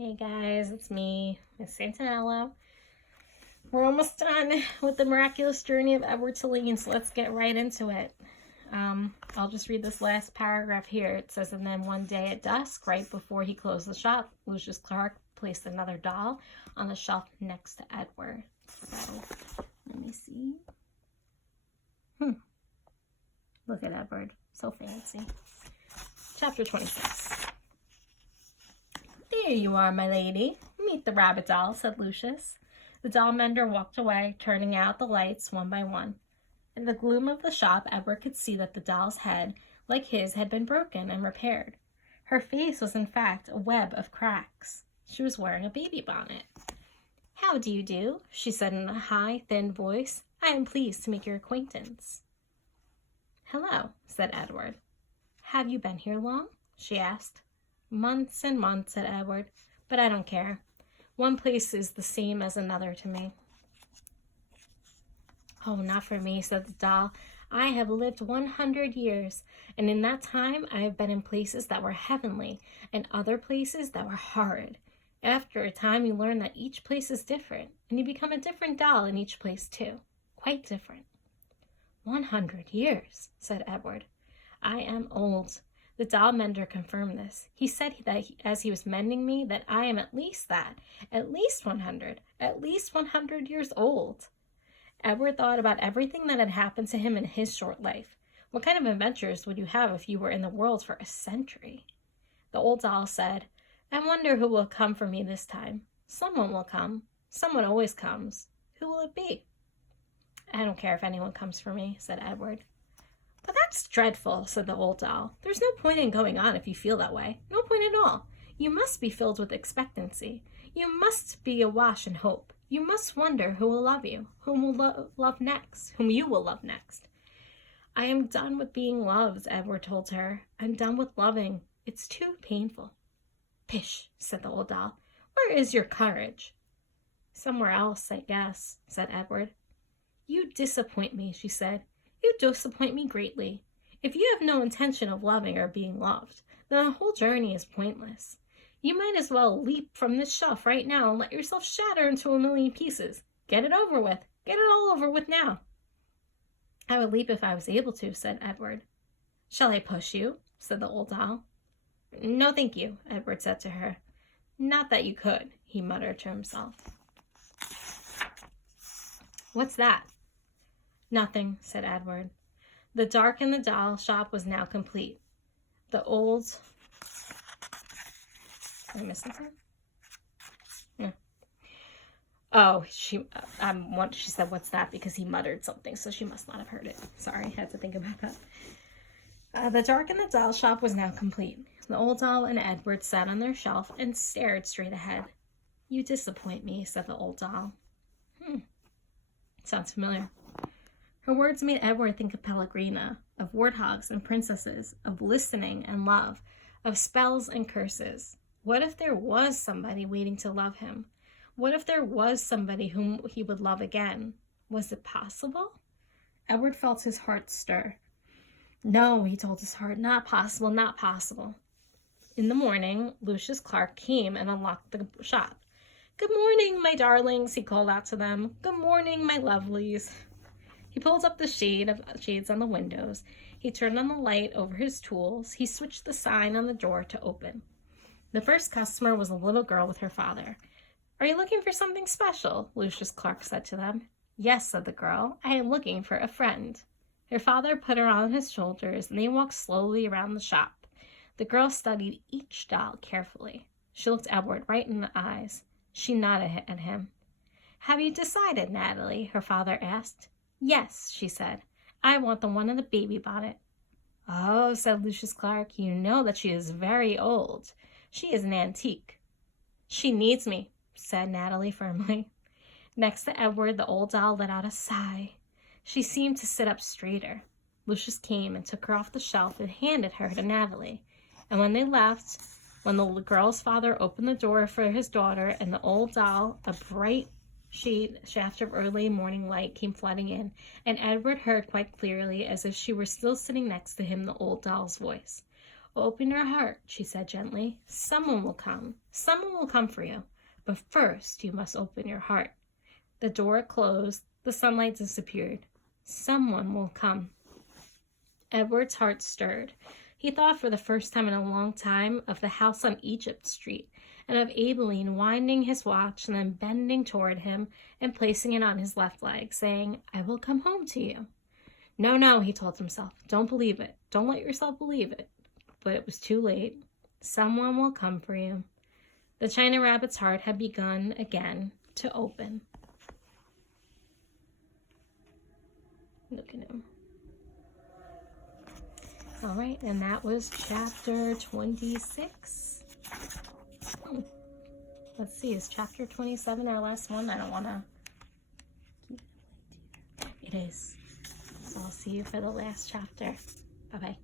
Hey guys, it's me, Miss Santinello. We're almost done with the miraculous journey of Edward Tulane, so let's get right into it. I'll just read this last paragraph here. It says, and then one day at dusk, right before he closed the shop, Lucius Clark placed another doll on the shelf next to Edward. So, let me see. Look at Edward. So fancy. Chapter 26. There you are, my lady. Meet the rabbit doll, said Lucius. The doll mender walked away, turning out the lights one by one. In the gloom of the shop, Edward could see that the doll's head, like his, had been broken and repaired. Her face was, in fact, a web of cracks. She was wearing a baby bonnet. How do you do? She said in a high, thin voice. I am pleased to make your acquaintance. Hello, said Edward. Have you been here long? She asked. Months and months, said Edward, but I don't care. One place is the same as another to me. Oh, not for me, said the doll. I have lived 100 years, and in that time I have been in places that were heavenly and other places that were horrid. After a time, you learn that each place is different, and you become a different doll in each place, too. Quite different. 100 years, said Edward. I am old. The doll mender confirmed this. He said that as he was mending me, that I am at least 100 years old. Edward thought about everything that had happened to him in his short life. What kind of adventures would you have if you were in the world for a century? The old doll said, I wonder who will come for me this time. Someone will come. Someone always comes. Who will it be? I don't care if anyone comes for me, said Edward. But that's dreadful, said the old doll. There's no point in going on if you feel that way. No point at all. You must be filled with expectancy. You must be awash in hope. You must wonder who will love you, whom you will love next. I am done with being loved, Edward told her. I'm done with loving. It's too painful. Pish, said the old doll. Where is your courage? Somewhere else, I guess, said Edward. You disappoint me, she said. You disappoint me greatly. If you have no intention of loving or being loved, then the whole journey is pointless. You might as well leap from this shelf right now and let yourself shatter into a million pieces. Get it over with. Get it all over with now. I would leap if I was able to, said Edward. Shall I push you? Said the old doll. No, thank you, Edward said to her. Not that you could, he muttered to himself. What's that? Nothing, said Edward. The dark in the doll shop was now complete. The old... Did I miss something? Yeah. Oh, she said, what's that? Because he muttered something, so she must not have heard it. Sorry, I had to think about that. The dark in the doll shop was now complete. The old doll and Edward sat on their shelf and stared straight ahead. You disappoint me, said the old doll. Sounds familiar. Her words made Edward think of Pellegrina, of warthogs and princesses, of listening and love, of spells and curses. What if there was somebody waiting to love him? What if there was somebody whom he would love again? Was it possible? Edward felt his heart stir. No, he told his heart, not possible, not possible. In the morning, Lucius Clark came and unlocked the shop. Good morning, my darlings, he called out to them. Good morning, my lovelies. He pulled up the shades on the windows. He turned on the light over his tools. He switched the sign on the door to open. The first customer was a little girl with her father. Are you looking for something special? Lucius Clark said to them. Yes, said the girl. I am looking for a friend. Her father put her on his shoulders, and they walked slowly around the shop. The girl studied each doll carefully. She looked Edward right in the eyes. She nodded at him. Have you decided, Natalie? Her father asked. Yes, she said. I want the one in the baby bonnet. Oh, said Lucius Clark, you know that she is very old. She is an antique. She needs me, said Natalie firmly. Next to Edward, the old doll let out a sigh. She seemed to sit up straighter. Lucius came and took her off the shelf and handed her to Natalie. And when they left, when the girl's father opened the door for his daughter and the old doll, a bright shaft of early morning light came flooding in, and Edward heard quite clearly, as if she were still sitting next to him, the old doll's voice. Open your heart, she said gently. Someone will come. Someone will come for you. But first, you must open your heart. The door closed. The sunlight disappeared. Someone will come. Edward's heart stirred. He thought for the first time in a long time of the house on Egypt Street, and of Abeline winding his watch and then bending toward him and placing it on his left leg, saying, I will come home to you. No, no, he told himself. Don't believe it. Don't let yourself believe it. But it was too late. Someone will come for you. The China Rabbit's heart had begun again to open. Look at him. All right, and that was chapter 26. Let's see, is chapter 27 our last one? I don't want to keep it late either. It is. So I'll see you for the last chapter. Bye-bye.